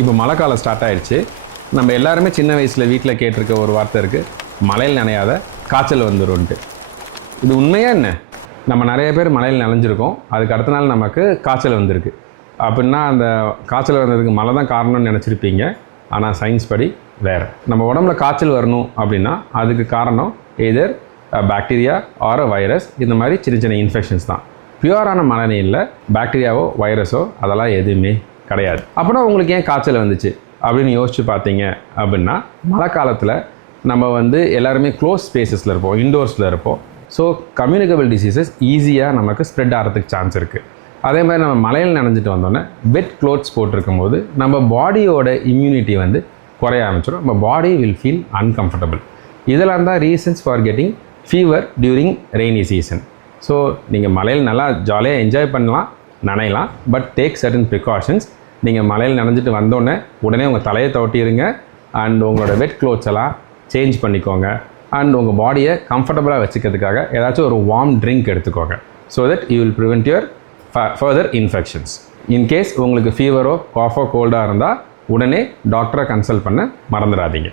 இப்போ மழை காலம் ஸ்டார்ட் ஆயிடுச்சு. நம்ம எல்லாருமே சின்ன வயசில் வீட்டில் கேட்டிருக்க ஒரு வார்த்தை இருக்குது, மழையில் நனையாத காய்ச்சல் வந்துரும்ன்ட்டு. இது உண்மையா என்ன? நம்ம நிறைய பேர் மழையில் நனைஞ்சிருக்கோம், அதுக்கு அடுத்த நாள் நமக்கு காய்ச்சல் வந்திருக்கு. அப்படின்னா அந்த காய்ச்சல் வந்ததுக்கு மழை தான் காரணம்னு நினச்சிருப்பீங்க. ஆனால் சயின்ஸ் படி வேறு. நம்ம உடம்புல காய்ச்சல் வரணும் அப்படின்னா அதுக்கு காரணம் எதர் பாக்டீரியா ஆர் வைரஸ், இந்த மாதிரி சின்ன சின்ன இன்ஃபெக்ஷன்ஸ் தான். பியூரான மழை நீரில் பாக்டீரியாவோ வைரஸோ அதெல்லாம் எதுவுமே கிடையாது. அப்படின்னா உங்களுக்கு ஏன் காய்ச்சல் வந்துச்சு அப்படின்னு யோசிச்சு பார்த்தீங்க அப்படின்னா, மழை காலத்தில் நம்ம எல்லாருமே க்ளோஸ் ஸ்பேசஸில் இருப்போம், இன்டோர்ஸில் இருப்போம். ஸோ கம்யூனிகபிள் டிசீசஸ் ஈஸியாக நமக்கு ஸ்ப்ரெட் ஆகிறதுக்கு சான்ஸ் இருக்குது. அதே மாதிரி நம்ம மழையில் நனைஞ்சிட்டு வந்தோன்னே வெட் க்ளோத்ஸ் போட்டிருக்கும் போது நம்ம பாடியோட இம்யூனிட்டி குறைய ஆரம்பிச்சிடும். நம்ம பாடி வில் ஃபீல் அன்கம்ஃபர்டபுள். இதெல்லாம் தான் reasons for getting fever during rainy season. So நீங்கள் மழையில் நல்லா ஜாலியாக என்ஜாய் பண்ணலாம், நனையலாம், பட் டேக் சர்டன் ப்ரிகாஷன்ஸ். நீங்கள் மழையில் நனைஞ்சிட்டு வந்தோடனே உடனே உங்கள் தலையை தவட்டிடுங்க அண்ட் உங்களோட வெட் க்ளோத்ஸ் எல்லாம் சேஞ்ச் பண்ணிக்கோங்க. அண்ட் உங்கள் பாடியை கம்ஃபர்டபுளாக வச்சுக்கிறதுக்காக ஏதாச்சும் ஒரு வார்ம் ட்ரிங்க் எடுத்துக்கோங்க. So that you will prevent your further infections. In case உங்களுக்கு ஃபீவரோ காஃபோ கோல்டாக இருந்தால் உடனே டாக்டரை கன்சல்ட் பண்ண மறந்துடாதீங்க.